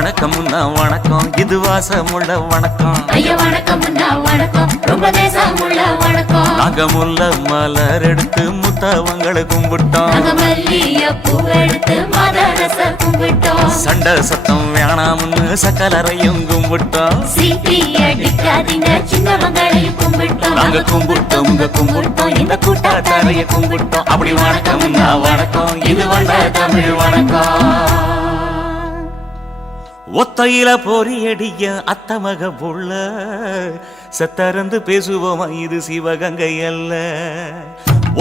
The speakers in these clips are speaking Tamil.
வணக்கம்னா வணக்கம், இது வாசமுள்ள வணக்கம். ஐயா வணக்கம்னா வணக்கம், ரொம்ப தேசமுள்ள வணக்கம். நாங்க முல்ல மலர் எடுத்து முத்தவங்களை கும்பிட்டோம். நாங்க மல்லிகைப்பூ எடுத்து மாதரச கும்பிட்டோம். சண்டை சத்தம் வேணாம்னு சக்கலரையும் கும்பிட்டோம். சீட்டி அடிக்காதீங்க சின்னவங்களையும் கும்பிட்டோம். நாங்க கும்பிட்டோம், உங்க கும்பிட்டோம், இந்த கூட்டாத்தாரைய கும்பிட்டோம். அப்படி வணக்கம்னா வணக்கம், இது வந்த தமிழ் வணக்கம். ஒத்தையில பொறியடிய அத்தமக புள்ள செத்தறந்து பேசுவோமா, இது சிவகங்கை அல்ல.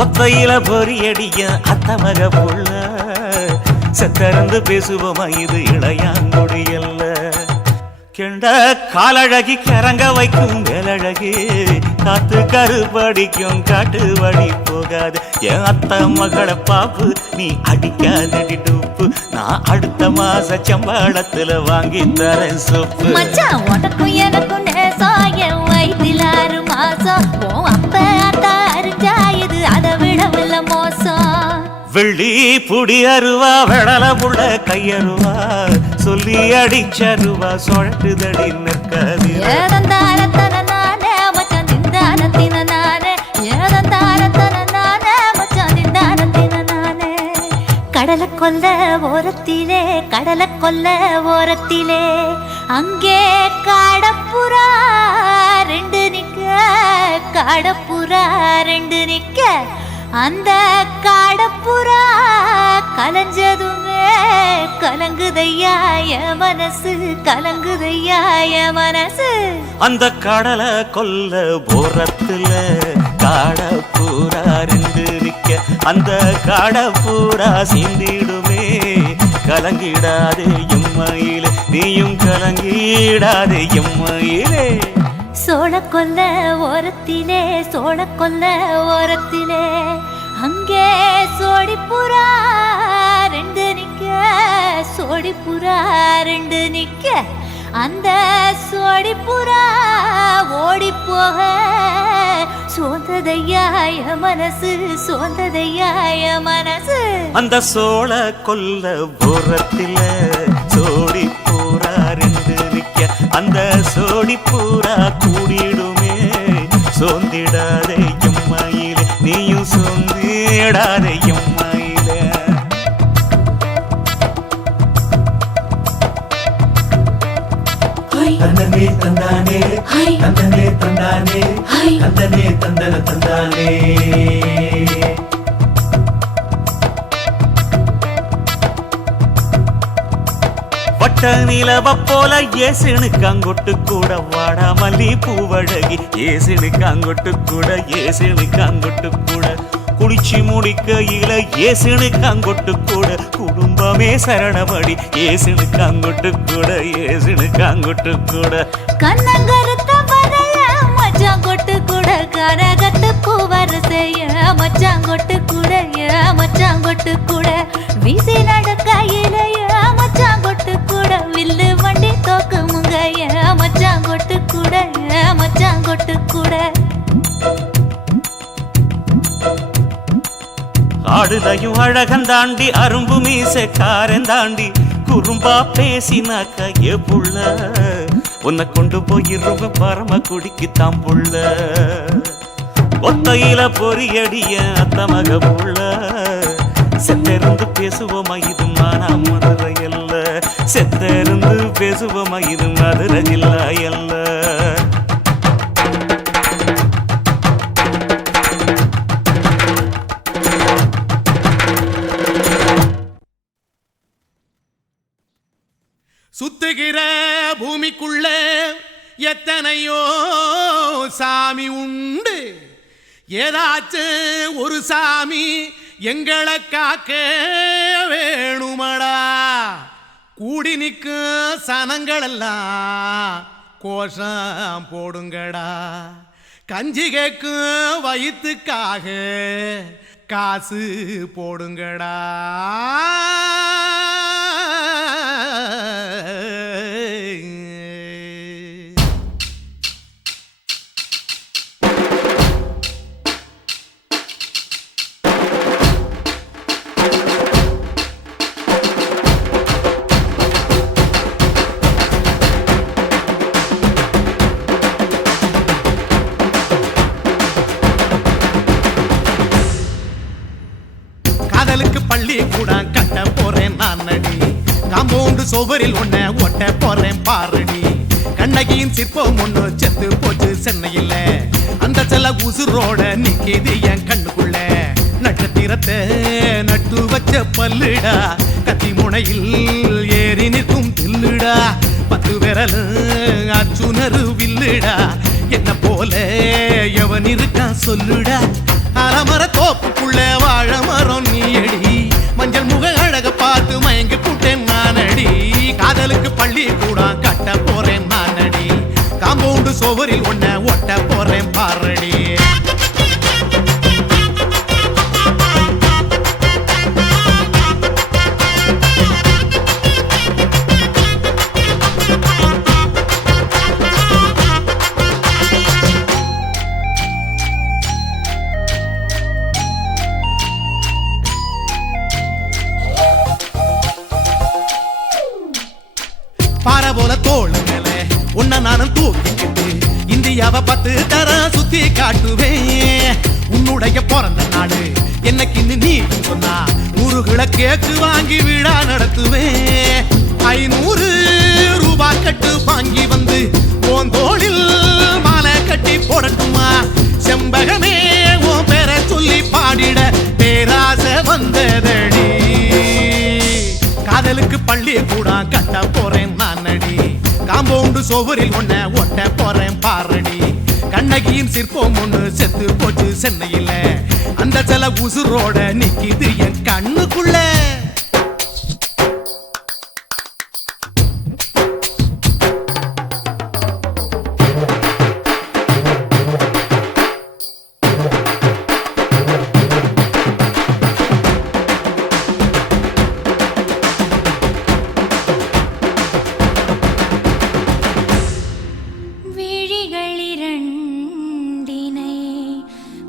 ஒத்தையில பொறியடிய அத்தமக புள்ள செத்தறந்து பேசுவோமா, இது இளையாங்குடி அல்ல. கெண்ட காலழகி கிறங்க வைக்கும் வேலழகி காத்து கருப்படிக்கும் காட்டு வழி போகாது. என் அத்த மகளை பாப்பு நீ அடிக்காதடி டூப்பு, நான் அடுத்த மாச சம்பளத்துல வாங்கி தரேன் சொப்பு. மச்சான் உனக்கும் எனக்கும் நேசம், என் வயிற்றில் 6 மாசம். ஓ அப்ப அத்தா அறிஞ்சாயுது, அதை விடவில்ல மோசம். வெள்ளி புடி அருவா வெடல புள்ள கையருவா சொல்லி அடிச்சருவா சொழட்டுதடி நிற்காது. ஏதந்தாரத்தன நானே மச்சான் திந்தானத்தின நானே, ஏதந்தாரத்தன நானே மச்சான் திந்தானத்தின நானே. கடலை கொல்ல ஓரத்திலே, கடலை கொல்ல ஓரத்திலே அங்கே காடப்புறா 2 நிக்க, காடப்புறா 2 நிக்க. அந்த காடப்புறா கலஞ்சதுமே கலங்குதையா என் மனசு, கலங்குதையா என் மனசு. அந்த கடலை கொல்ல போரத்துல காடப்பூரா 2 நிக்க. அந்த காடப்பூரா சிந்திடுமே கலங்கிடாதே எம்மையிலே, நீயும் கலங்கிடாதே எம்மையிலே. சோழ கொல்ல ஓரத்திலே, சோழ கொல்ல ஓரத்திலே அங்கே சோடிப்புறா 2 நிக்க, சோடிப்புறா 2 நிக்க. அந்த சோடிப்புறா ஓடி போக சோந்ததையா என் மனசு, சோந்ததையா என் மனசு. அந்த சோழ கொல்ல ஓரத்தில சோடி பூரா 2 நிக்க. அந்த சோடி பூரா கூடிடுமே சோந்திடாதே எம்மையிலே, நீயும் சோந்திடாதே எம்மையிலே. தந்தனே தந்தானே, தந்தனே தந்தானே, தந்தனே தந்தன தந்தானே. வட்ட நிலவ போல ஏசுனுக்கு அங்கொட்டு கூட வாடா மல்லி பூவழகி, ஏசுனுக்கு அங்கொட்டு கூட, ஏசுனுக்கு அங்கொட்டு கூட. குளிச்சு முடிக்கையில ஏசுனுக்கு அங்கொட்டு கூட, குடும்பமே சரணபடி ஏசுனுக்கு அங்கொட்டு கூட, ஏசுனுக்கு அங்கொட்டு கூட. கண்ணங்கருத்த வரைய மச்சான் கொட்டு கூட, கரகத்து பூவரசைய மச்சான் கொட்டு கூட, மச்சான் கொட்டு கூட. வீசி நடக்கையில மச்சான் கொட்டு கூட, வில்லு வண்டி தோக்கு முங்கைய மச்சான் கொட்டு கூட, மச்சான் கொட்டு கூட. ஆடுதையும் அழகந்தாண்டி அரும்பு மீசை காரந்தாண்டி குறும்பா பேசினாக்க ஏ புள்ள, உன்னை கொண்டு போயிருவ பரம குடிக்கு தாம்புள்ள. ஒத்தையில பொறியடிய அத்தமக புள்ள செத்திருந்து பேசுவோமா, இது மானா மதுரை அல்ல. செத்திருந்து பேசுவோமா, இது மதுரை ஜில்லா அல்ல. சுத்துகிற பூமிக்குள்ள எத்தனையோ சாமி உண்டு, ஏதாச்சும் ஒரு சாமி எங்களை காக்க வேணுமடா. கூடி நிற்கும் சனங்களெல்லாம் கோஷம் போடுங்கடா. கஞ்சி கேக்கும் வயிற்றுக்காக காசு போடுங்கடா. காதலுக்கு பள்ளி கூட கட்ட போறேன் நான் அடி காம்பவுண்டு சுவரில் ஒன்ன ஒட்ட போறேன் பாரடி கண்ணகியின் சிற்பம் ஒண்ணு செத்து போச்சு சென்னையில அந்த செல்ல உசுரோட நிக்கிது என் கண்ணுக்குள்ள நட்சத்திரத்தை நட்டு வச்ச பல்லுடா கத்தி முனையில் ஏறி நிற்கும் தில்லுடா 10 விரல் அச்சுணரு வில்லுடா என்ன போல எவன் இருக்கா சொல்லுடா அலமர தோப்புக்குள்ள வாழ மரம் நீ அடி மஞ்சள் முக அழக பார்த்து மயங்கி புட்டேன் நான் அடி காதலுக்கு பள்ளி கூட கட்ட போறேன் நான் அடி காம்பவுண்டு சுவரில் ஒன்ன ஒட்ட போறேன் பாரடி பாறை போல தோளு மேல உன்ன நானும் தூக்கிக்கிட்டு இந்தியாவை 10 தரம் சுத்தி காட்டுவேன் உன்னுடைய பிறந்த நாடு என்னைக்கு நீ சொன்னா 100 கிலோ கேக்கு வாங்கி விழா நடத்துவேன் 500 ரூபாய் கட்டு வாங்கி வந்து உன் தோளில் மாலை கட்டி போடட்டுமா செம்பகமே உன் பேரை சொல்லி பாடிட பேராசை வந்ததடி காதலுக்கு பள்ளி கூட கட்ட போறேன் நான் அடி காம்பவுண்டு சுவரில் ஒன்ன ஒட்ட போறேன் பாரடி கண்ணகியின் சிற்பம் ஒண்ணு செத்து போச்சு சென்னையில அந்த சில உசுரோட நிக்கிது என் கண்ணுக்குள்ள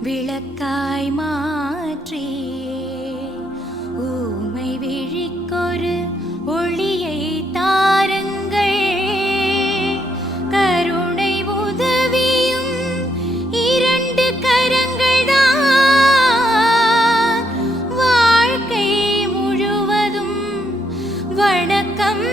விளக்காய் மாற்றி ஊமை விழிக்கொரு ஒளியை தாருங்கள் கருணை உதவியும் 2 கரங்கள் தான் வாழ்க்கை முழுவதும் வணக்கம்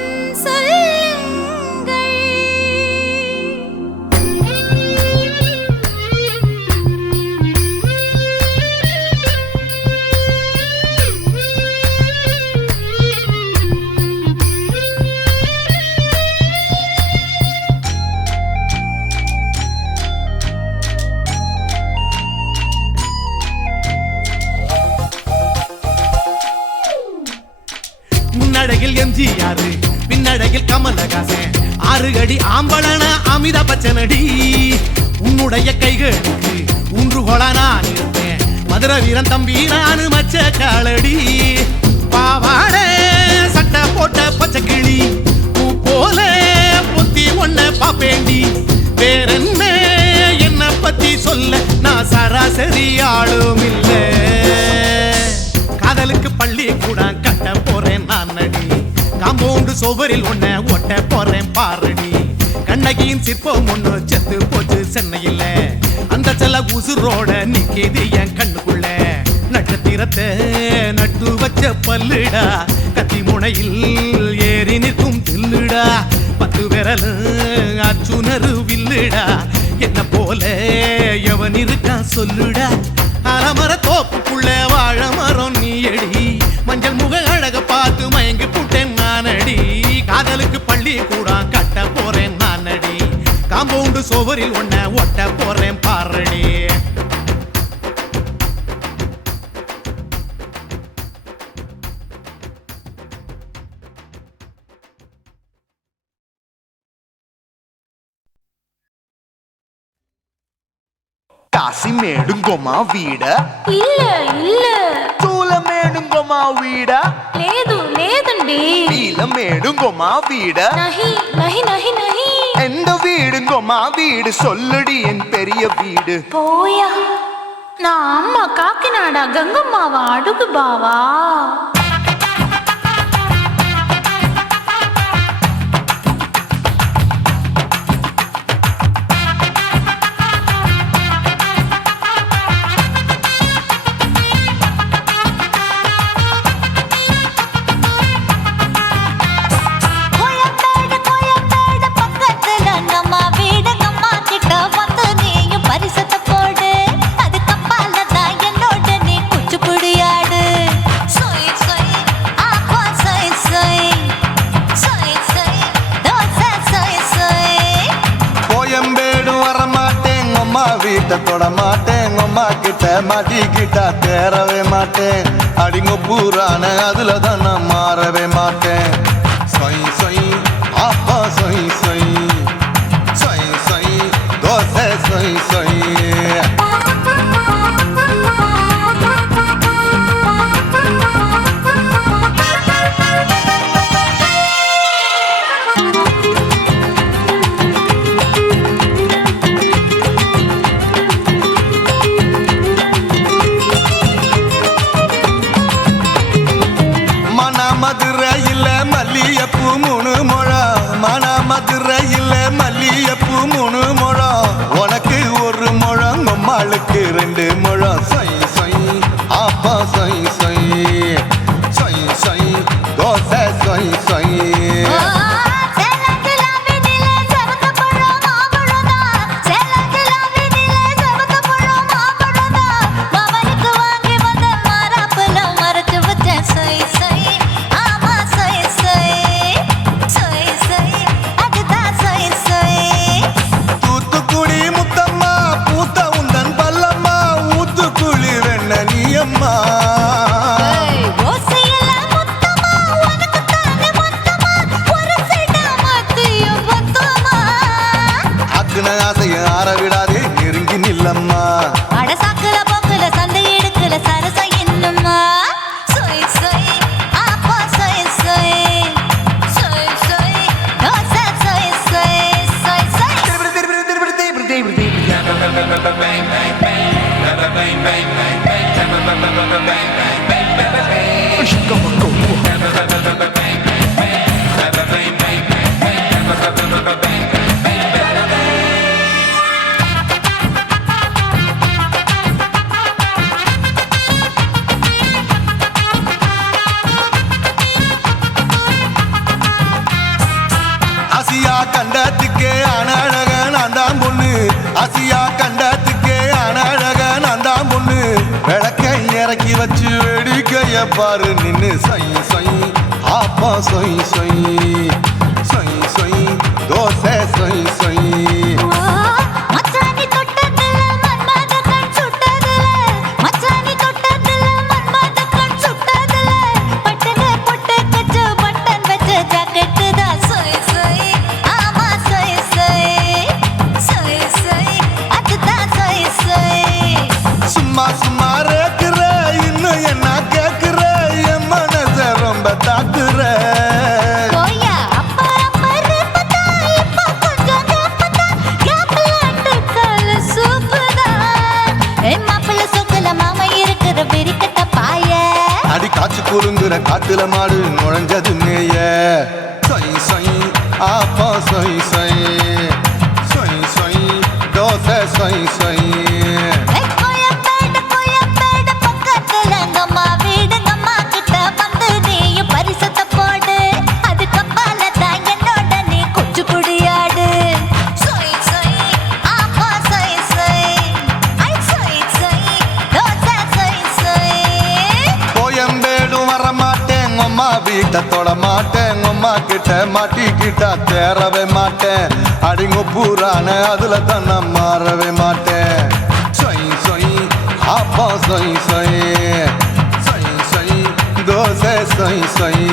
முன்னடகில் எம்ஜிஆர் பின்னடகில் கமலஹாசன் 6 அடி ஆம்பளன அமிதாப் பச்சனடி உன்னுடைய கைகளுக்கு ஊன்றுகோலா நான் இருப்பேன் மதுரை வீரன் தம்பி நானு மச்ச காலடி பாவாட சட்டை போட்ட பச்சை கிளி பூ போல பொத்தி ஒன்ன பாப்பேண்டி வேறென்ன என்ன பத்தி சொல்ல நான் சராசரி ஆளும் இல்ல காதலுக்கு பள்ளி கூட கட்ட போறேன் நான் அடி காம்பவுண்டு சுவரில் ஒன்ன ஒட்ட போறேன் பாரடி கண்ணகியின் சிற்பம் ஒண்ணு செத்து போச்சு சென்னையில அந்த செல்ல உசுரோட நிக்கிது என் கண்ணுக்குள்ள நட்சத்திரத்தை நட்டு வச்ச பல்லுடா கத்தி முனையில் ஏறி நிற்கும் தில்லுடா 10 விரல் அச்சுணரு வில்லுடா என்ன போல எவன் இருக்கா சொல்லுடா அலமர தோப்புக்குள்ள வாழ மரம் நீ அடி மஞ்சள் முக அழக பார்த்து மயங்கி புட்டேன் நான் அடி காதலுக்கு பள்ளி கூட கட்ட போறேன் நான் அடி காம்பவுண்டு சுவரில் ஒன்ன ஒட்ட போறேன் பாரடி కాశీమేడుంగోమా వీడ இல்ல இல்ல చూలమేడుంగోమా వీడ లేదు లేదండి నీలమేడుంగోమా వీడ நஹி நஹி நஹி நஹி எந்த வீடுங்கோமா வீடு சொல்லுடி என் பெரிய வீடு போயா நான் அம்மா காக்கிநாடா கங்கம்மாவா அடுகு பாவா மாட்டிக்கிட்டா தேரவே மாட்டேன் அடிங்க பூரான அதுல தான் நான் மாறவே மாட்டேன் சொய் சொய் அப்பா சொய் சொய் சொய் சொய் தோசை சொய் சொய் மதுரையில் மல்லியப்பூ 3 முழம் மன மதுரையில் மல்லியப்பூ 3 முழம் உனக்கு 1 முழம் நம்மளுக்கு 2 முழம் சொய் சொய் அப்பா சொய் சொய் சொய் சொய் தோசை சொய் சொய் விடாதே நெருங்கி நில்லம்மா அடசாக்குல போக்குல சந்தை எடுக்கல சரச என்னம்மா சொய் சொய் அப்பா சொய் சொய் சொய் சொய் தோசை சொய் சொய் சொய் சொய் கண்டத்துக்கே அனழக நான் தான் பொண்ணு ஆசியா கண்டத்துக்கே அனழக நான் தான் பொண்ணு விளக்கை இறக்கி வச்சு வேடிக்கைய பாரு நின்னு சொய் சொய் அப்பா சொய் சொய் சொய் சொய் தோசை சொய் சொய் சும்மா ரேக்குற இன்னும் என்ன கேக்குற என் மனச ரொம்ப தாக்குற அடி காய்ச்சி குறுங்குற காட்டுல மாடு நுழைஞ்சது மேய சொய் சொய் அப்பா சொய் சொய் சொய் சொய் தோசை சொய் சொய் வீட்டை தொட மாட்டேன் அம்மா கிட்ட மாட்டிக்கிட்டா தேரவே மாட்டேன் அடிங்க பூரான அதுல தான் நான் மாறவே மாட்டேன் சொய் சொய் அப்பா சொய் சொய் சொய் சொய் தோசை சொய் சொய்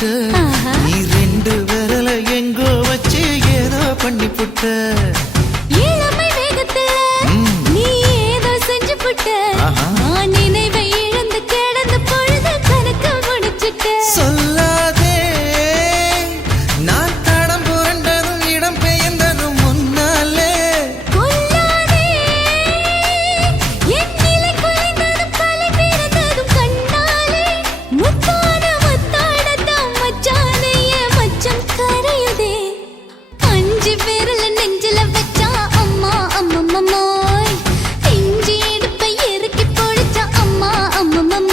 புட்ட நீ ரெண்டு விரல எங்கோ வச்சு ஏதோ பண்ணி புட்ட இளமை வேகத்துல நீ ஏதோ செஞ்சு புட்ட நான் நினைவை இழந்து கிடந்த பொழுது கணக்கு முடிச்சுட்ட சொல்லாதே நான் தடம் புரண்டதும் இடம் பெயர்ந்ததும் முன்னாலே கொல்லாதே என் நிலை குலைந்ததும் தலை பிறந்ததும் கண்ணாலே முத்தான முத்தாடத்தான் மச்சானைய மச்சம் கரையுதே அஞ்சு விரல நெஞ்சில வச்சா அம்மா அம்மம்மோய் இஞ்சி இடுப்பை இறுக்கி பொழிச்சா அம்மா அம்மம்மோய்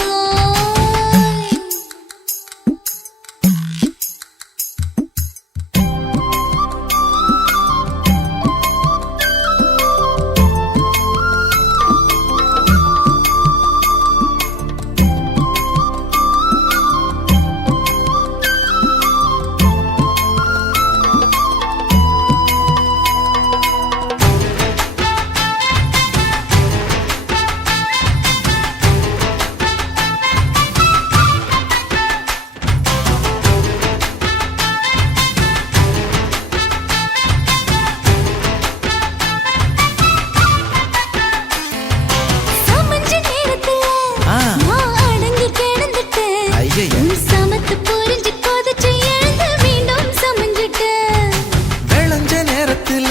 சமஞ்ச நேரத்துல நான் அடங்கி கிடந்துட்டேன் ஐயைய. உன் சமத்து புரிஞ்சு கொதிச்சு எழுந்து மீண்டும் சமஞ்சிட்டேன் விளைஞ்ச நேரத்துல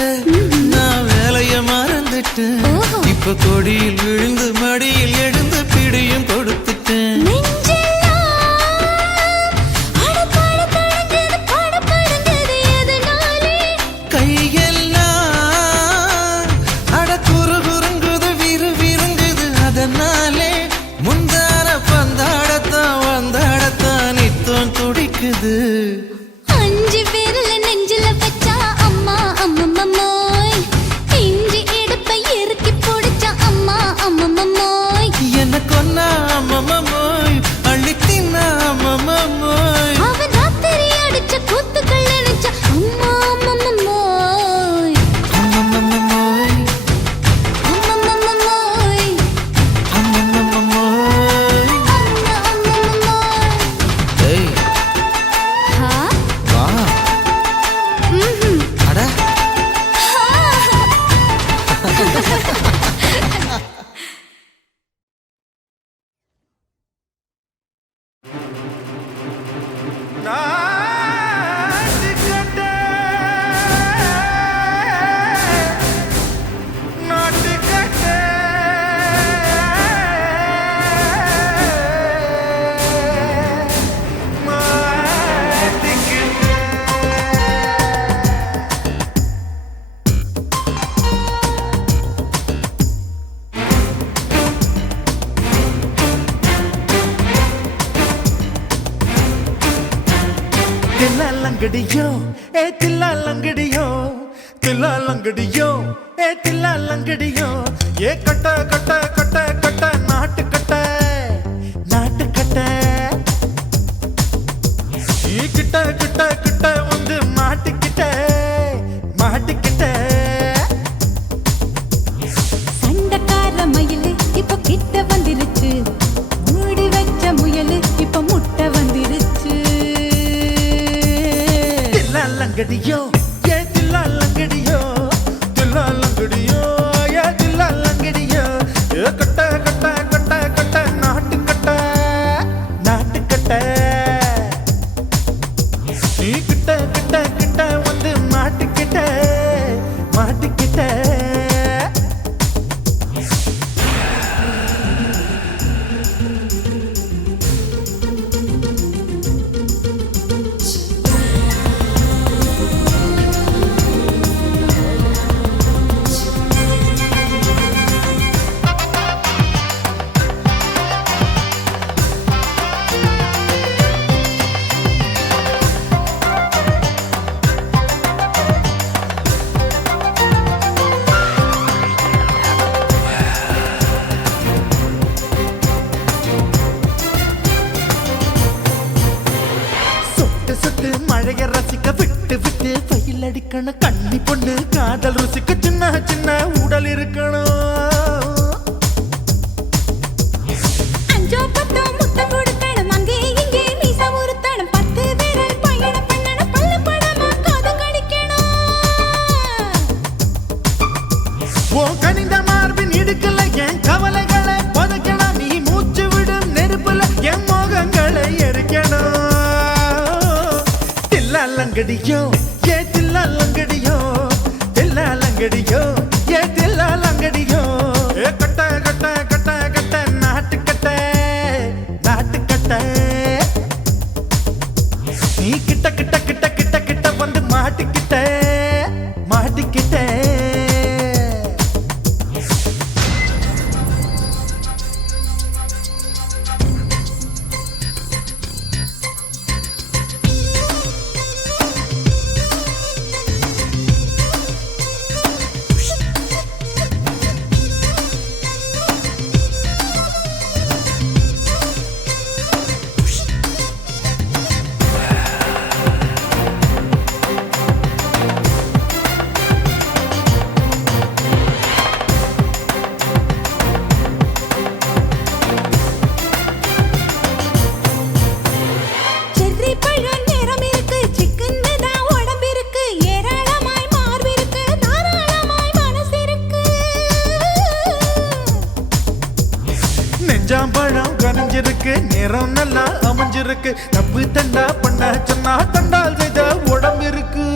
நான் வேலைய மறந்துட்டேன் ஓஹோ. இப்ப கொடியில் விழுந்து மடியில் எழுந்து பிடியும் கொடுத்துட்டேன் நெஞ்செல்லாம் அடப்பாட தடஞ்சது படபடங்குது எதனாலே கையெல்லாம் அட குறு குறுங்குது விறு விருங்குது அதனாலே முந்தான பந்தாடத்தான் வந்தாடத்தான் நித்தம் துடிக்குது அஞ்சு விரல நெஞ்சில வச்சா அம்மா அம்மம்மோய் இஞ்சி இடுப்பை இறுக்கி பொடிச்சா அம்மா அம்மம்மோய் என்ன கொன்னா அம்மம்மோய் அள்ளி தின்னா அம்மம்மோய் அவன் ராத்திரி அடிச்ச கூத்துக்கள் நினைச்ச அம்மா அம்மம்மோய் அம்மம்மோய் அம்மம்மோய் அம்மம்மோய் அம்மம்மோய் ஏய் ஹா வா ம்ஹும் அட தில்லாலங்கடியோ ஏ தில்லாலங்கடியோ தில்லாலங்கடியோ ஏ தில்லாலங்கடியோ ஏ கட்ட கட்ட கட்ட கட்ட நாட்டு கட்ட நாட்டு கட்ட நீ கிட்ட கிட்ட கிட்ட வந்து மாட்டிக்கிட்ட மாட்டிக்கிட்ட சண்டக்கார மயிலு இப்ப கிட்ட வந்துருச்சு மூடி வச்ச முயலு இப்ப முட்டை வந்துருச்சு தில்லாலங்கடியோ ஏ தில்லாலங்கடியோ தில்லாலங்கடியோ ஏ தில்லாலங்கடியோ ஏ கட்ட கட்ட கட்ட கட்ட நாட்டு கட்ட நாட்டு கட்ட நீ கிட்ட கிட்ட கிட்ட வந்து மாட்டிக்கிட்ட மாட்டிக்கிட்ட மழைய ரசிக்க விட்டு விட்டு வெயில் அடிக்கணும் கண்ணி பொண்ணு காதல் ருசிக்க சின்ன சின்ன உடல் இருக்கணும் அஞ்சோ பத்தோ முட்டை கொடுக்கணும் அங்கே இங்கே மீச உருத்தணும் 10 பேர் தில்லாலங்கடியோ ஏ தில்லாலங்கடியோ தில்லாலங்கடியோ ஏ தில்லாலங்கடியோ ஏ கட்ட கட்ட கட்ட கட்ட நாட்டுக்கட்ட நாட்டுக்கட்ட நீ கிட்ட கிட்ட கிட்ட கிட்ட கிட்ட வந்து மாட்டிக்கிட்ட மாட்டிக்கிட்ட செர்ரி பழம் நிறம் இருக்கு சிக்கன் தான் உடம்பிருக்கு ஏராளமாய் மார்பிருக்கு தாராளமாய் மனசு இருக்கு நெஞ்சாம்பழம் கனிஞ்சிருக்கு நிறம் நல்லா அமைஞ்சிருக்கு தப்பு தண்டா பண்ண சொன்னா தண்டால் செய்த உடம்பு இருக்கு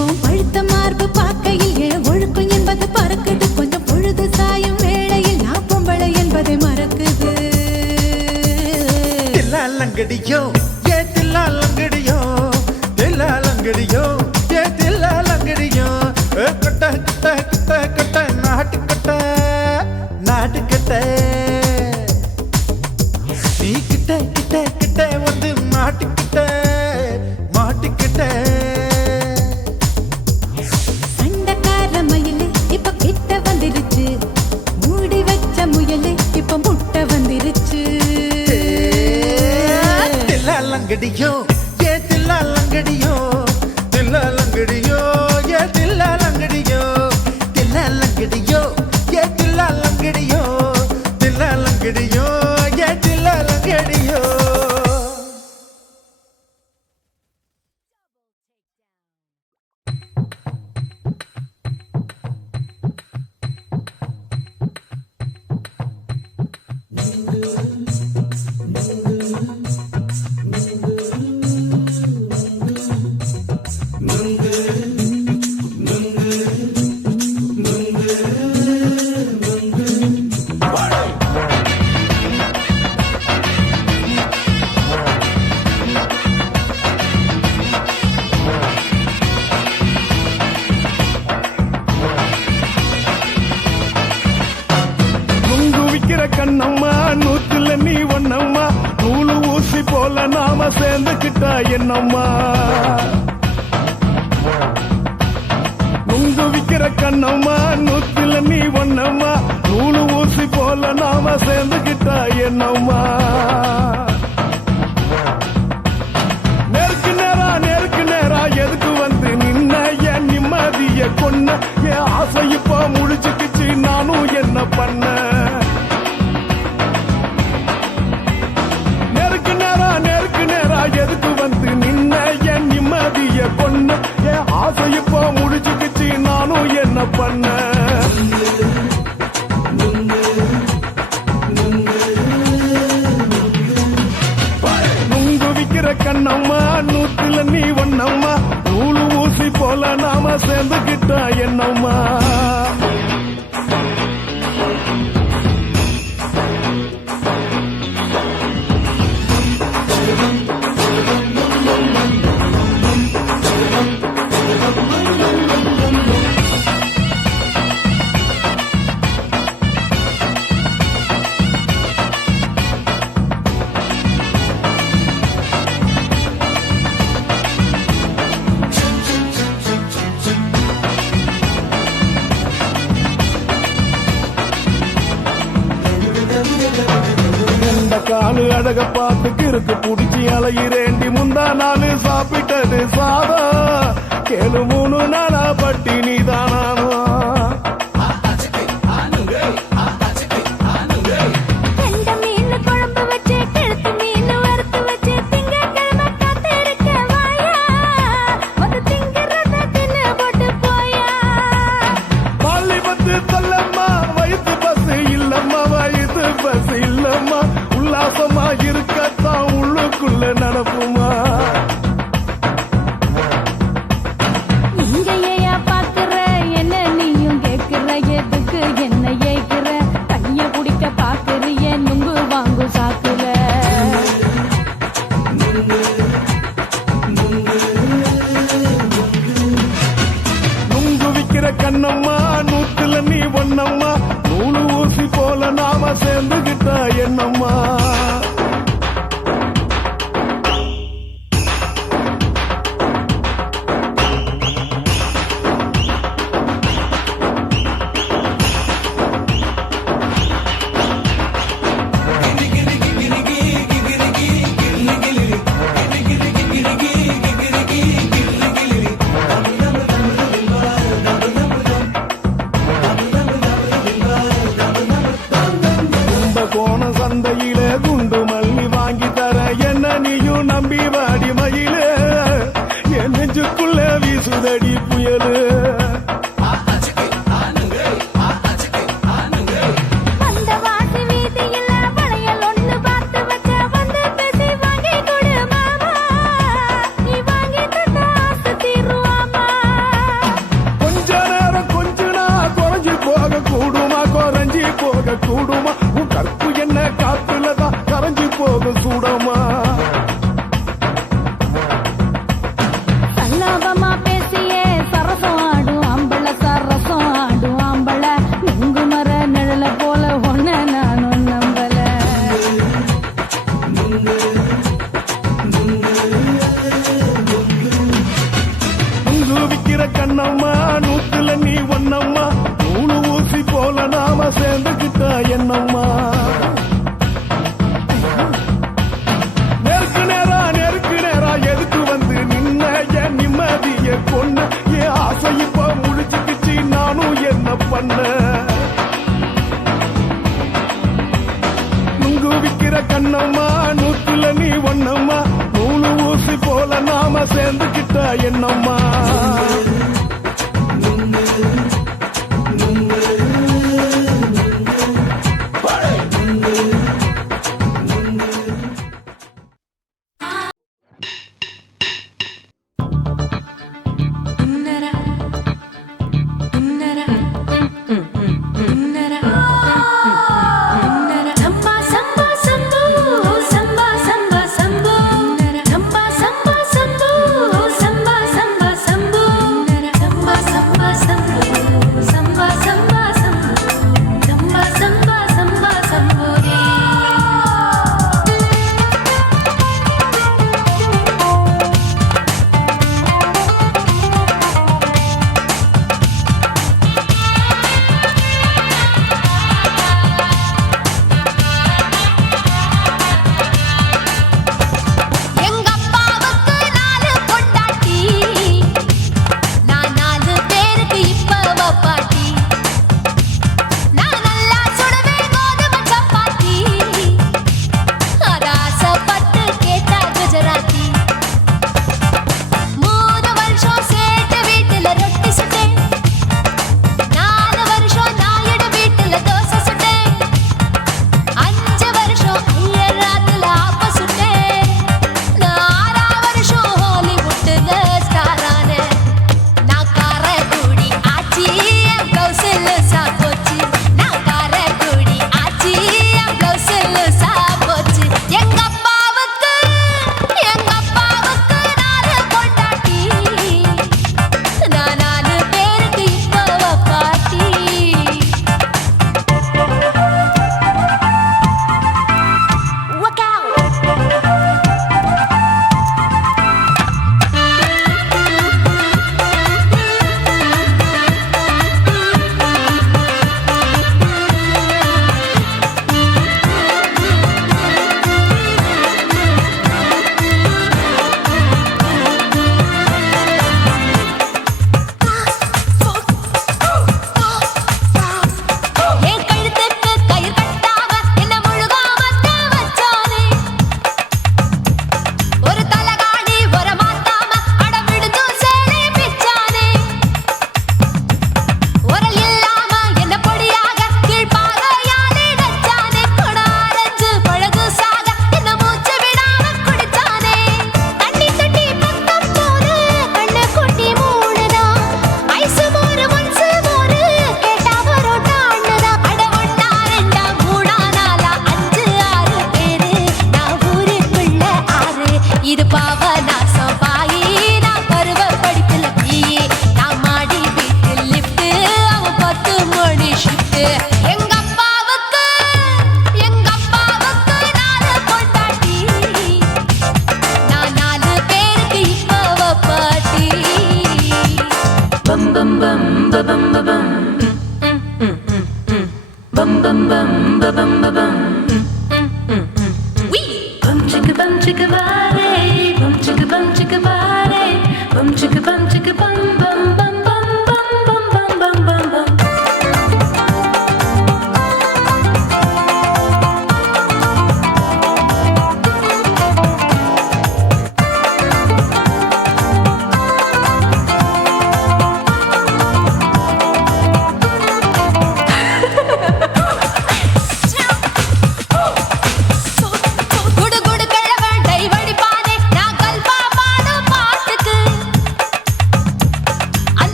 உன் பழுத்த மார்பு பார்க்கையில் என் ஒழுக்கம் என்பது பறக்குது கொஞ்சம் பொழுது சாயும் வேளையில் நான் பொம்பளை என்பதை மறக்குது தில்லாலங்கடியோ ஏ தில்லாலங்கடியோ தில்லாலங்கடியோ ஏ தில்லாலங்கடியோ கட்ட கட்ட கட்ட கட்ட நாட்டுக்கட்ட நாட்டுக்கட்ட நீ கிட்ட கிட்ட கிட்ட வந்து மாட்டிக்கிட்ட மாட்டிக்கிட்ட சண்டைக்கார மயிலு இப்ப கிட்ட வந்துருச்சு மூடி வச்ச முயலு இப்ப முட்டை வந்துருச்சு தில்லாலங்கடியோ ஏ தில்லாலங்கடியோ தில்லாலங்கடியோ ஏ தில்லாலங்கடியோ தில்லாலங்கடியோ ஏ தில்லாலங்கடியோ தில்லாலங்கடியோ ஏ தில்லாலங்கடியோ நுங்கு விக்கிற கண்ணம்மா நூத்துல நீ ஒண்ணம்மா நூலு ஊசி போல நாம சேர்ந்துக்கிட்டா என்னம்மா நுங்கு விக்கிற கண்ணம்மா நூத்துல நீ ஒண்ணம்மா நூலு ஊசி போல நாம சேர்ந்துக்கிட்டா என்னம்மா நேருக்கு நேரா எதுக்கு வந்து நின்ன என் நிம்மதிய கொன்ன என் ஆசை இப்ப முடிச்சுக்கிச்சு நானும் என்ன பண்ண நேருக்கு நேரா எதுக்கு வந்து நின்ன என் நிம்மதிய கொன்ன என் ஆசை இப்ப முடிச்சுக்கிச்சு நானும் என்ன பண்ண நுங்கு விக்கிற கண்ணம்மா நூத்துல நீ ஒண்ணம்மா நூலு ஊசி போல நாம சேர்ந்துக்கிட்டா என்னம்மா காலு அழக பார்த்து கிறுக்கு புடிச்சி அலையிறேண்டி முந்தா நாலு சாப்பிட்டது சாதம் கேளு 3 நாளா பட்டினி தானானோ கெண்ட மீன் குழம்பு வச்சு கெளுத்து மீன் வறுத்து வச்சு திங்கட்கிழமை காத்திருக்க வாயா வந்து திங்கிறத தின்னு போட்டு போயா பள்ளி பத்து சொல்லம்மா வயிற்று பசு இல்லம்மா வயிற்று பசு இல்லம்மா உல்லாசமா இருக்கத்தான் உள்ளுக்குள்ள நடப்பு என்னம்மா கோண சந்தையில குண்டு மல்லி வாங்கி தர என்ன நீயும் நம்பி வாடி மயில என் நெஞ்சுக்குள்ள வீசுதடி புயலு அந்த வாசி வீதியில வளையல் ஒண்ணு பார்த்து வச்ச வந்து பேசி வாங்கி கொடு மாமா நீ வாங்கி தந்த ஆசை தீருவாமா கொஞ்ச நேரம் கொஞ்ச நான் குறைஞ்சி போக கூடுமா குறைஞ்சி போக கூடுமா உன் கற்பு என்ன காத்துலதான் கரைஞ்சி போக சூடமா சல்லாபமா பேசியே சரசம் ஆடும் ஆம்பள சரசம் ஆடும் ஆம்பள நுங்கு மர நிழல போல ஒன்ன நானும் நம்பல உங்கு விக்கிற கண்ணம்மா நூத்துல நீ ஒன்னம்மா நூலு ஊசி போல நாம சேர்ந்துக்கிட்டா என்னம்மா நெருக்கு நேரா எதுக்கு வந்து நின்ன என் நிம்மதிய கொன்ன என் ஆசை இப்ப முடிச்சுக்கிச்சு நானும் என்ன பண்ண நுங்கு விக்கிற கண்ணம்மா நூத்துல நீ ஒன்னம்மா நூலு ஊசி போல நாம சேர்ந்துக்கிட்டா என்னம்மா சம்பா சம்பா சம்பு சம்பா சம்பா சம்பு சம்பா சம்பா சம்பு சம்பா சம்பா சம்பு சம்பா சம்பா சம்பு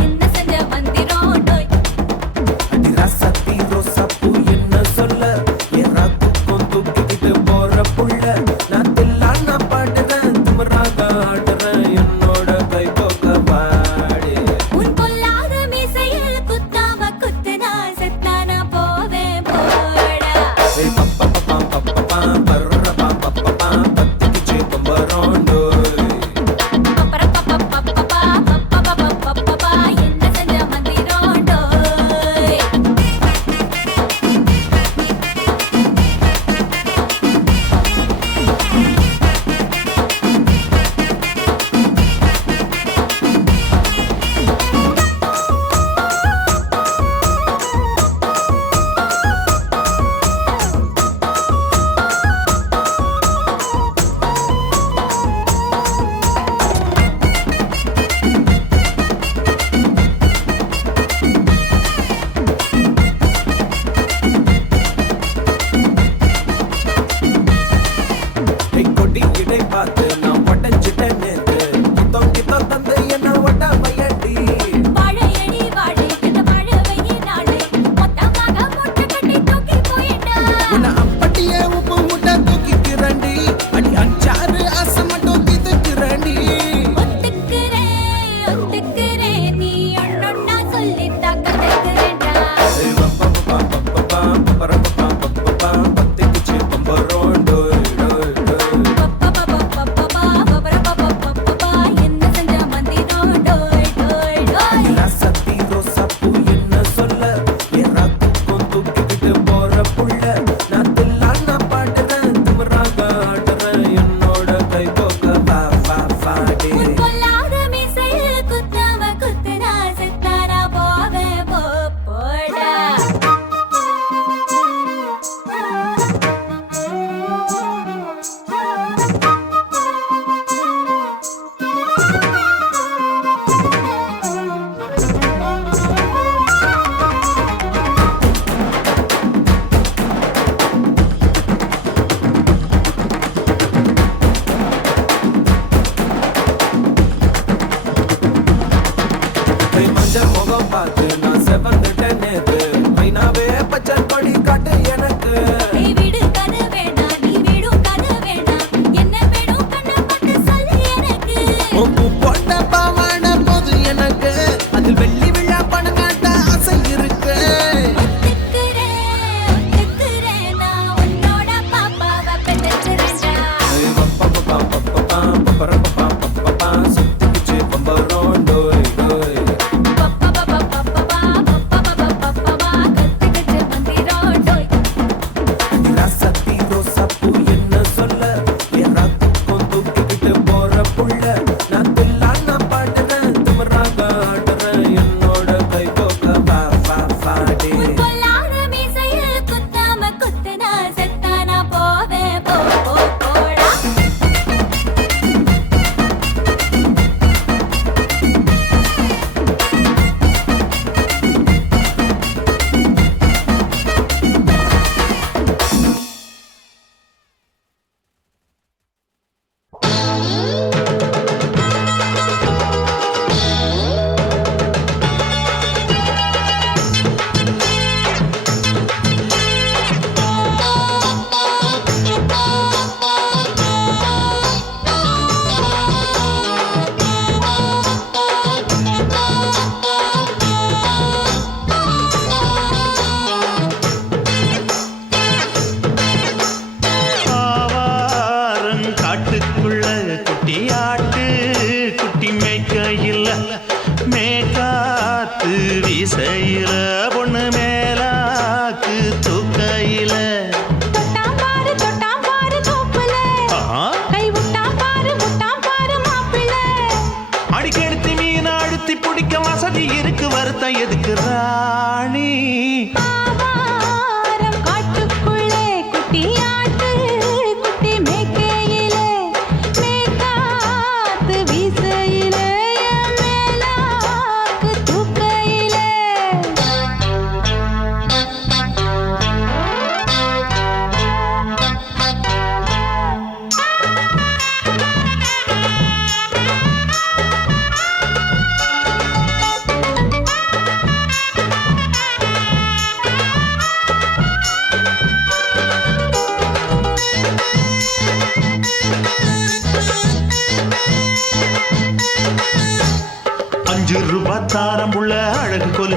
என்ன செஞ்ச மந்திரோண்டோய் உன் பொல்லாத மீசையில் குத்தாம குத்துனா செத்தானா போவேன் போடா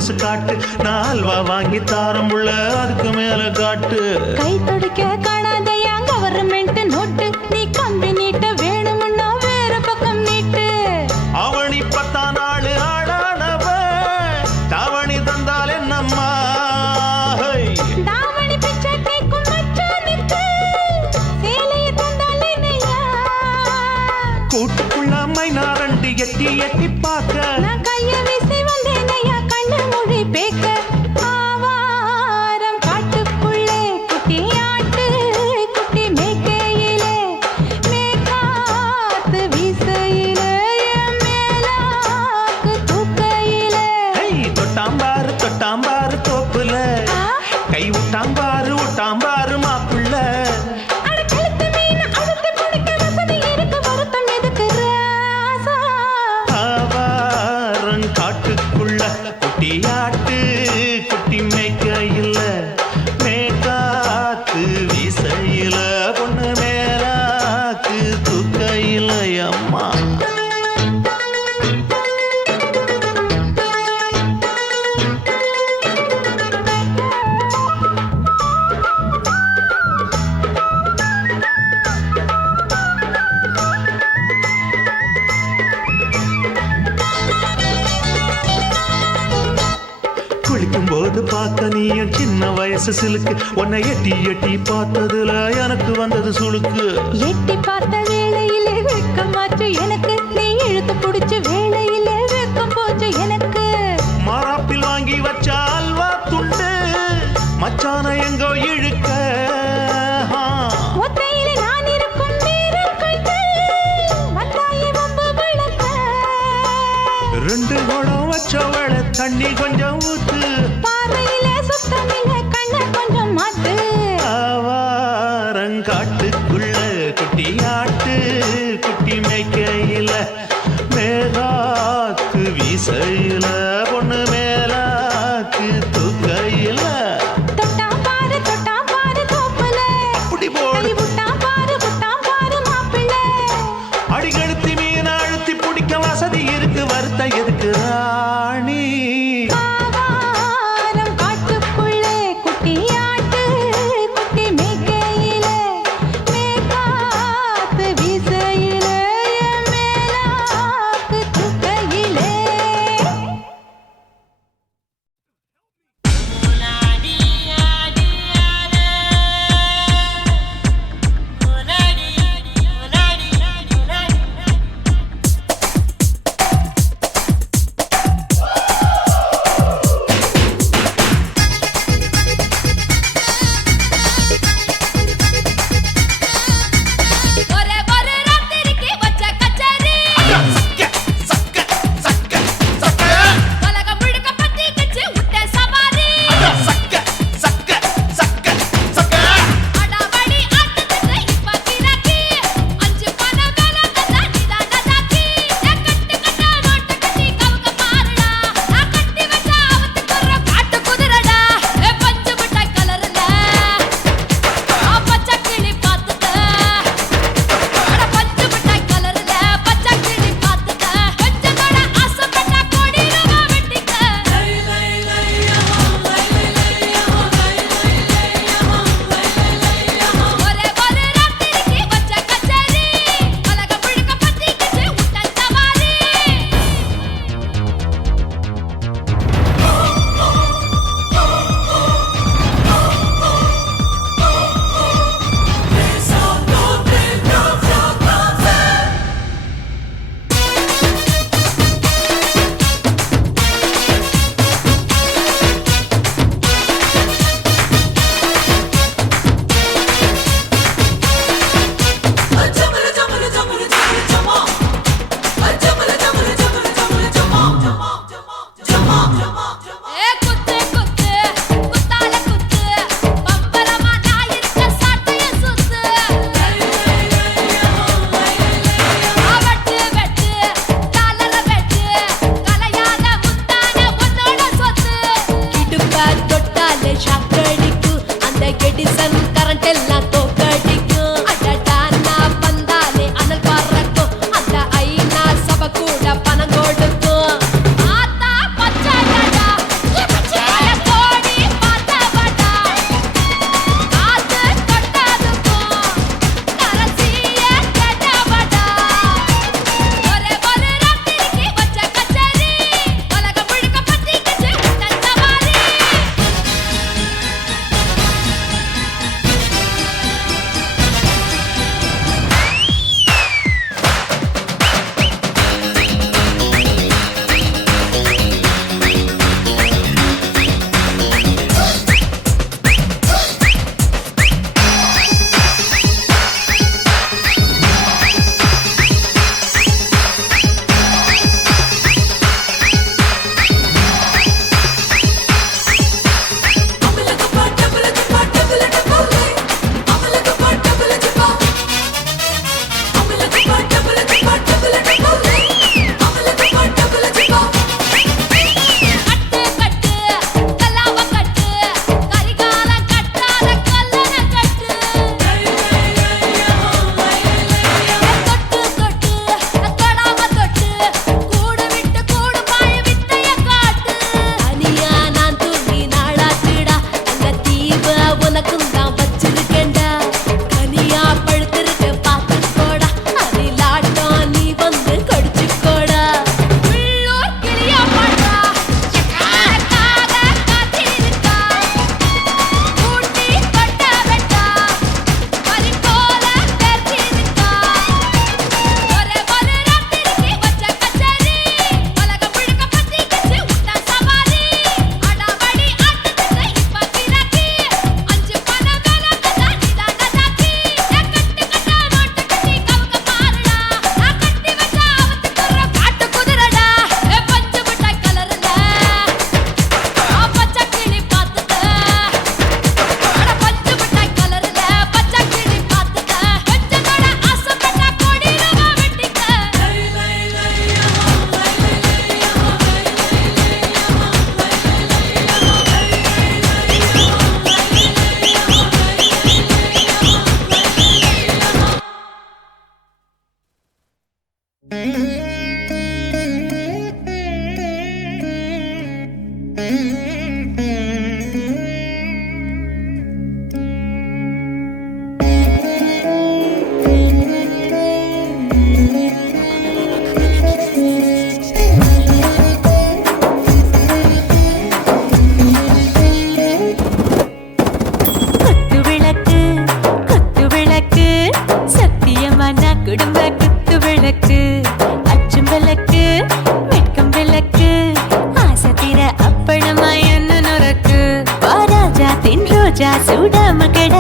கொலுசு காட்டு நான் அல்வா வாங்கி தாரம் புள்ள அதுக்கு மேல காட்டு கை துடிக்க காணாதையா கவர்மெண்ட் நோட்டு நீ கம்பி நீட்ட வேணும்னா வேற பக்கம் நீட்டு அவனி 10 நாள் ஆடானவ தாவணி தந்தால் என்னம்மா தாவணி பிச்சை கேக்கும் மச்சானுக்கு சேலைய தந்தால் என்னையா கூட்டுக்குள்ள மைனாரண்டி எட்டி எட்டி பார்க்க நான் கைய வீசி வந்தேனையா கண்ணு மொழி பேக்க ஆவாரம் காட்டுக்குள்ளே குட்டி ஆட்டு குட்டி மேய்க்கையிலே மேக்காத்து வீசையிலே என் மேலாக்கு தூக்கையிலே தொட்டாம்பாரு தோப்புல கை விட்டாம்பாரு மாப்புள்ள அட கழுத்து மீன் அழுத்து பிடிக்க வசதி இருக்கு வருத்தம் எதுக்கு ராசா ஆவாரம் காட்டுக்குள்ள குட்டியாட்டு குட்டி மேய்க்கையில மேக்காத்து வீசையில பொண்ணு மேலாக்கு தூக்கையில அம்மா குளிக்கும் போது பார்க்க நீயும் சின்ன வயசு சிலுக்கு உன்னை எட்டி எட்டி பார்த்ததுல எனக்கு வந்தது சுளுக்கு எட்டி பார்த்த வேளையிலே வெக்கமாச்சு எனக்கு நீ இழுத்து பிடிச்ச வேளையிலே வெக்கம் போச்சு எனக்கு மாறாப்பில் வாங்கி வச்ச அல்வா துண்டு மச்சான எங்கோ இழுக்க ஒத்தையிலே நான் இருக்கும் நேரம் கண்டு வந்தாயே வம்பு விளக்க 2 குடம் வச்சவள தண்ணி கொஞ்சம் ஊத்து பார்வையிலே சுத்தமில்லை கண்ணை கொஞ்சம் மாத்து ஆவாரங்காட்டுக்குள்ள குட்டியாட்டு குட்டி மேய்க்கையில மேலாக்கு வீசையில பொண்ணு மேலாக்கு தூக்கையில தொட்டாம் பாரு தோப்புல அப்படி போடு கை விட்டாம் பாரு மாப்பிள்ளை அடிகழுத்தி மீன் அழுத்தி பிடிக்க வசதி இருக்கு வருத்த எதுக்கு ராணி ஆவாரம் காட்டுக்குள்ளே குட்டி ஆட்டு குட்டி மேய்க்கையிலே மேக்காத்து வீசையிலே என் மேலாக்கு தூக்கையிலே ஒரே ஒரு ராத்திரிக்கு வச்ச கச்சேரி உலகம் முழுக்க பத்திக்கிச்சு விட்ட சவாரி அடாவடி ஆட்டத்துக்கு இப்ப கிராக்கி 5 பணம் வேலை தந்தா நிதான தாக்கி கட்டு கட்டா நோட்டு கட்டி கவுக்க பாருடா நான் கட்டி வச்ச அவத்துக்குற காட்டு குதிரடா பஞ்சு மிட்டாய் கலர்ல பச்சை கிளி பார்த்துட்ட அட பஞ்சு மிட்டாய் கலர்ல பச்சை கிளி பார்த்துட்ட கொஞ்சம் கூட ஆசைப்பட்டா கோடி ரூபா வெட்டிக்க ஒரே ஒரு ராத்திரிக்கு வச்ச கச்சேரி உலகம் முழுக்க பத்திக்கிச்சு விட்ட சவாரி குத்து குத்து குத்தால குத்து பம்பரமா நான் இருக்க சாட்டைய சுத்து வெட்டு வெட்டு காலர வெட்டு கலையாத முத்தான உன்னோட சொத்து இடுப்ப தொட்டாலே ஷாக்கடிக்கு அந்த கெடிசன் கரண்ட் எல்லாம் தோக்கடிக்கும் அடடா நான் வந்தாலே அனல் பறக்கும் அந்த ஐநா சபை கூட பணம் கொடுக்கும் ஆத்தா பச்சாடா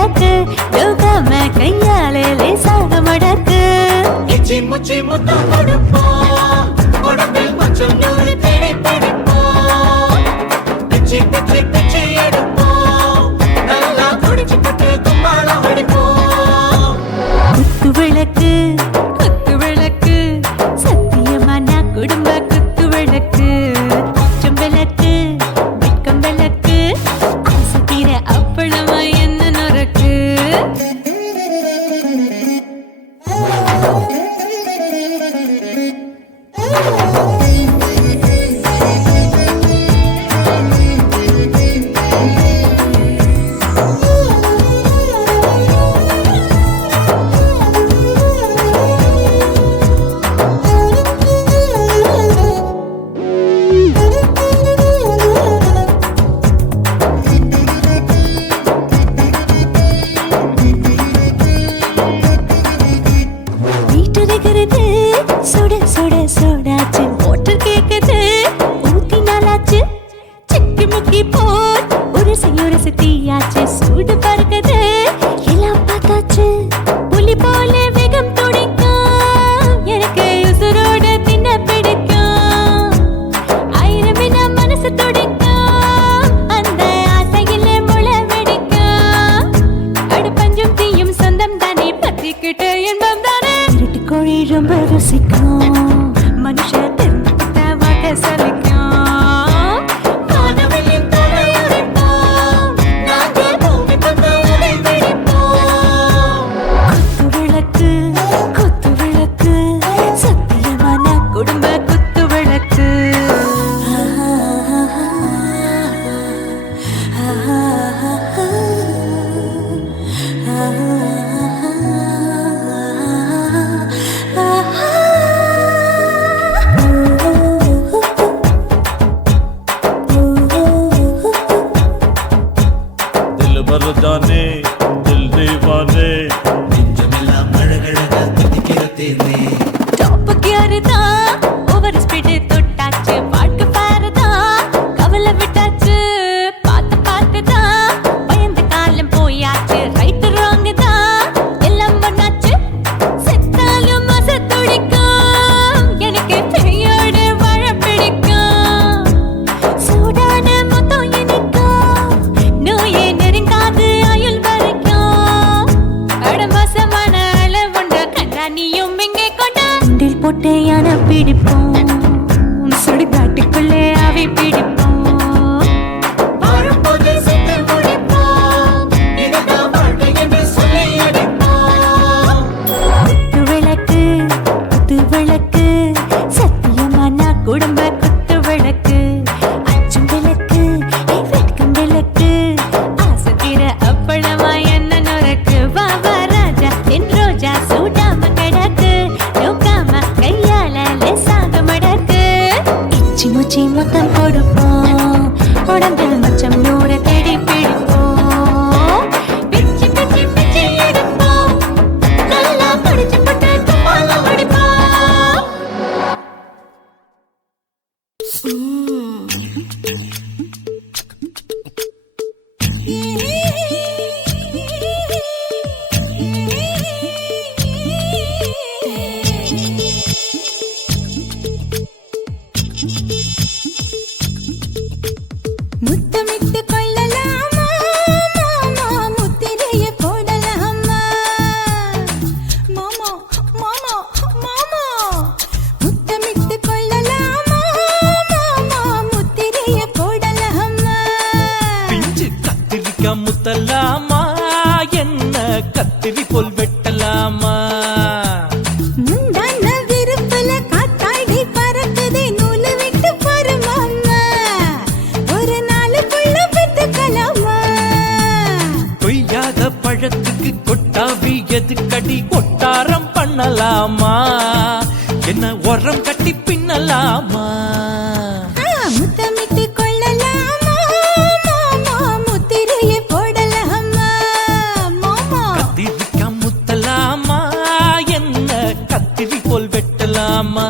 கிடக்கு யோகாம கையாலே லேசாக மடக்கு இச்சி முச்சி முத்தம் கொடுப்போம் உடம்பில் கொஞ்சம் நூறு தேடி பிடிப்போம் பிச்சி பிச்சி பிச்சி எடுப்போம் நல்லா குடிச்சு பட்டு கும்மாளம் அடிப்போம் குத்து விளக்கு குத்து விளக்கு சத்தியமா நான் குடும்ப குத்து விளக்கு அச்சம் விளக்கு வெட்கம் விளக்கு ஆசை தீர அப்பளமா என்ன நொறுக்கு வீட்டிருக்கிறது சுட சுட சோடாச்சு மோட்டர் கேக்குது ஊத்தி நாளாச்சு சிக்கி முக்கி போல் ஒரு தீயாச்சு சூடு பறக்குது எல்லாம் பார்த்தாச்சு புலி போல வேகம் துடிக்கும் எனக்கு உசுரோட தின்ன பிடிக்கும் ஆயிரம் வினா மனசு துடிக்கும் அந்த ஆசையில முளை வெடிக்கும் அடுப்பஞ்சும் தீயும் சொந்தம் தானே பத்திக்கிட்டு என்பம் தானே இருட்டு கோழி ரொம்ப ருசிக்கும் மனுஷ தெரிஞ்சுக்கிட்ட வாக்க சலிக்கும் வானவெளியின் தலை உடைப்போம் நாங்கள் பூமி பந்து உடை வெடிப்போம் குத்து விளக்கு சத்தியமான குடும்ப குத்து விளக்கு दिल भर जाने दिल दीवाने நெஞ்சமெல்லாம் அழகழக தித்திக்கிறதேனே டாப் கியர் தான் ஓவர் ஸ்பீட் தொட்டாச்சு வாழ்க்கை பாரு தான் கவலை விட்டாச்சு பார்த்து பார்த்து தான் பயந்து காலம் போயாச்சு ரைட் ராங் தான் எல்லாம் பண்ணாச்சு செத்தாலும் மச துடிக்கும் எனக்கு பெரியோட வாழ பிடிக்கும் சூடான மொத்தம் எனக்கும் நோயே நெருங்காது ஆயுள் வரைக்கும் அடமோசமான அளவுண்ட கண்டா நீயும் இங்கே கொண்டா உண்டில் போட்டு யானை பிடிப்போம் சுடுகாட்டுக்குள்ளே அவை பிடிப்போம் வாழும்போது செத்து முடிப்போம் இதுதான் வாழ்க்கை என்று சொல்லி அடிப்போம் குத்து விளக்கு சத்தியமான குடும்ப குத்து விளக்கு அச்சும் விளக்கு வெட்கம் விளக்கு ஆசை தீர அப்பளமா என்ன நொறுக்கு வா வா ராஜா என் ரோஜா சூடாம கிடக்கு யோகாம கையால லேசாக மடக்கு இச்சி முச்சி மொத்தம் கொடுப்போம் உடம்பில் மச்சம் நூறு தேடி பிடிப்போம் பிச்சி பிச்சி பிச்சி எடுப்போம் நல்லா படிச்சு பட்டு கும்மாளம் அடிப்போம் முத்தமிட்டு கொள்ளலாமா மாமா முத்திரைய போடலாமா மாமா மாமா மாமா முத்தமிட்டு கொள்ளலாமா மாமா முத்திரைய போடலாமா பிஞ்சு கத்திரிக்கா முத்தலாமா என்ன கத்திரி போல் வெட்டலாமா முந்தான விருப்பல காத்தாடி பறக்குதே நூலு விட்டு பாரு மாமா ஒரு நாளுக்குள்ள பெத்துக்கலாமா கொய்யாத பழத்துக்கு கொட்டாவி எதுக்கடி கொட்டாரம் பண்ணலாமா என்ன உரம் கட்டி பின்னலாமா முத்தமிட்டு கொள்ளலாமா மாமா முத்திரைய போடலாமா மாமா கத்திரிக்கா முத்தலாமா என்ன கத்திரி போல் வெட்டலாமா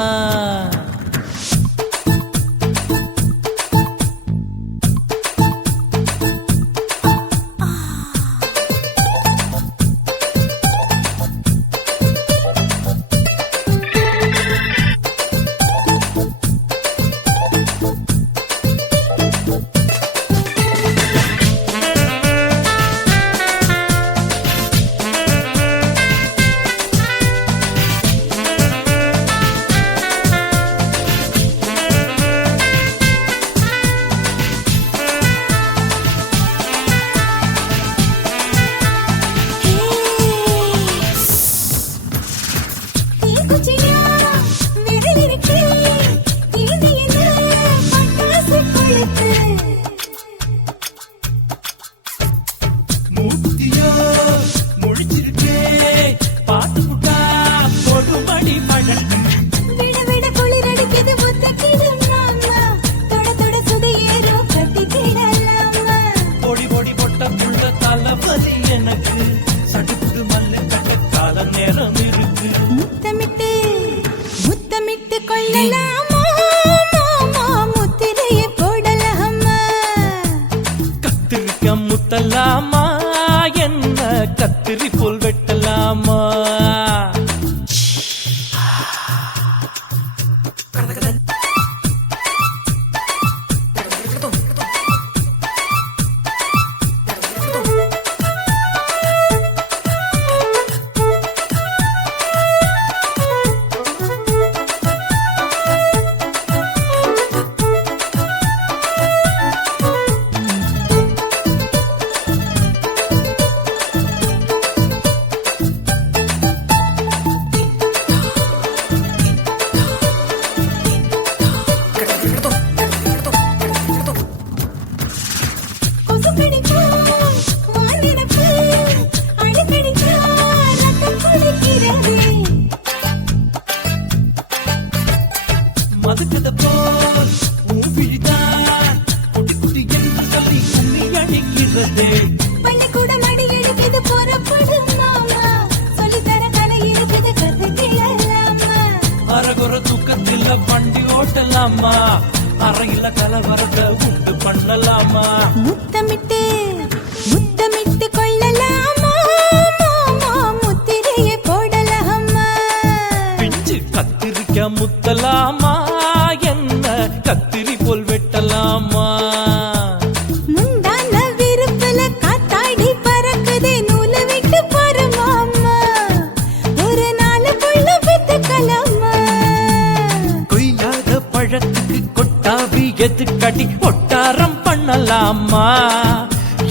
கொள்ளலாமா மாமா முத்திரையை போடலாமா கத்திரிக்காய் முத்தலாமா என்ன கத்திரி போல் வெட்டலாமா கொசு கடிச்சா வாந்தினப்பு அடிக்கடிச்சா ரத்தம் குளிக்கிறதே மதுக்கத போல் விழிதான் குட்டி குட்டி என்று சொல்லி உண்ணி அடிக்கிறதே பள்ளிக்கூட மடி எடுக்குது புறப்படும் மாமா சொல்லித்தர கலை இருக்குது கத்துக்கலாமா அரகுற தூக்கத்தில் வண்டி ஓட்டலாமா அறையில கலவரத்தை உண்டு பண்ணலாமா முத்தமிட்டு முத்தமிட்டு கொள்ளலாமா மாமா முத்திரையை போடலாமா பிஞ்சு கத்திரிக்காய் முத்தலாமா என்ன கத்திரி போல் வெட்டலாமா முந்தான விருப்பல காத்தாடி பறக்குதே நூல விட்டு போற மாமா ஒரு நாள் புள்ள பெத்துக்கலாமா கொய்யாத பழத்துக்கு கொட்டாவி எதுக்கடி ஒட்டாரம் பண்ணலாமா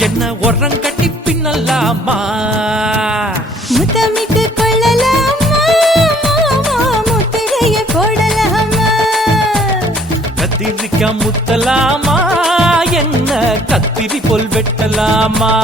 என்ன உரங்கட்டி பின்னலாமா முத்தமிட்டு கொள்ளலாமா மாமா முத்திரையை போடலாமா கத்திரிக்காய் முத்தலாமா என்ன கத்திரி போல் வெட்டலாமா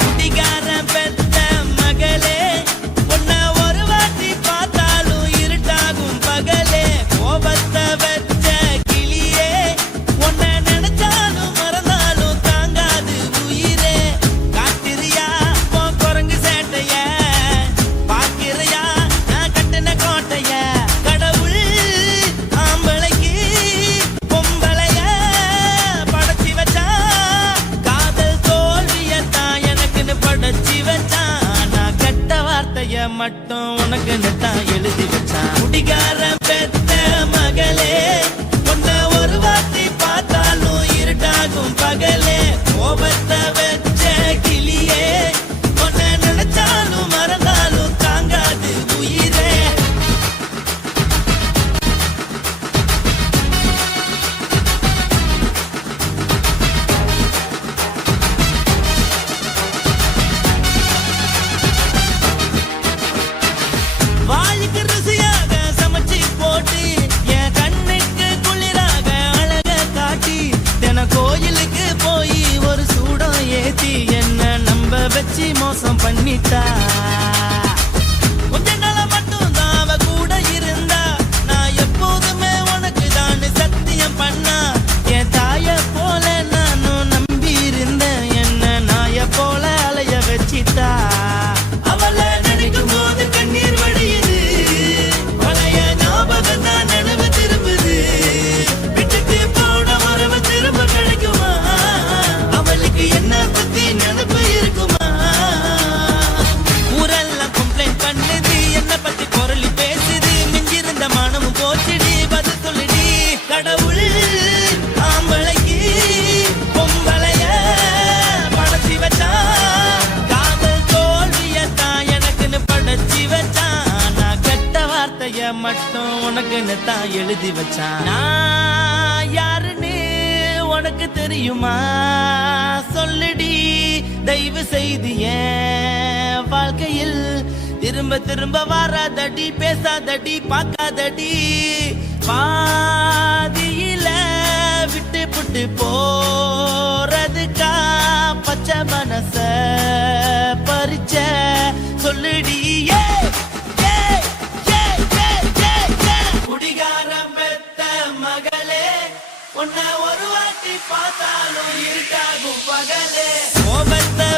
குடிகாரன் பெத்த மகளே உன்னை ஒரு வாட்டி பார்த்தாலும் இருட்டாகும் பகலே கோபத்தை வச்ச கிளியே உன்னை நினைச்சாலும் மறந்தாலும் தாங்காது உயிரே காட்டுறியா உன் குரங்கு சேட்டைய பாக்கிறியா நான் கட்டின கோட்டைய கடவுள் ஆம்பளைக்கு பொம்பளைய படைச்சி வச்சா காதல் தோல்வியத்தான் எனக்குன்னு படைச்சி வச்சான் நான் கெட்ட வார்த்தைய மட்டும் உனக்குன்னு தான் எழுதி வச்சான் குடிகாரன் பெத்த மகளே உன்னை ஒரு வாட்டி பார்த்தாலும் இருட்டாகும் பகலே கோபத்தை வச்ச கிளியே உன்னை நினைச்சாலும் மறந்தாலும் தாங்காது உயிரே வாய்க்கு ருசியாக சமைச்சு போட்டு என் கண்ணுக்கு குளிராக அழக காட்டி தின கோயிலுக்கு போய் ஒரு சூடம் ஏத்தி என்ன நம்ப வச்சு மோசம் பண்ணிட்டா கொஞ்ச நாள மட்டும் தான் அவ கூட இருந்தா நான் எப்போதுமே உனக்கு தான் சத்தியம் பண்ணா என் தாய போல நானும் நம்பி இருந்தேன் என்ன நாய போல அலைய வச்சிட்டா அவளை நினைக்கும் போது கண்ணீர் வடியுது பழைய ஞாபகம் தான் நினைவு திரும்புது விட்டுட்டு போன உறவு திரும்ப கிடைக்குமா அவளுக்கு என்ன பத்தி நினைப்பு இருக்குமா ஊரெல்லாம் கம்ப்ளைண்ட் பண்ணுது என்ன பத்தி குரலி பேசுது மிஞ்சிருந்த மானமும் போச்சுடி பதில் சொல்லுடி கடவுள் ஆம்பளைக்கு பொம்பளைய படைச்சி வச்சா காதல் தோல்வியத்தான் எனக்குன்னு படைச்சி வச்சான் நான் கெட்ட வார்த்தைய மட்டும் உனக்குன்னு தான் எழுதி வச்சான் நான் யாருன்னு உனக்கு தெரியுமா சொல்லுடி தயவு செய்து என் வாழ்க்கையில் திரும்ப திரும்ப வராதடி பேசாதடி பார்க்காதடி பாதியில விட்டு புட்டு போறதுக்கா பச்சை மனச பறிச்ச சொல்லுடி குடிகாரம் பெத்த மகளே உன்னை ஒரு வாட்டி பார்த்தாலும் இருக்காகும் பகலே கோபத்தை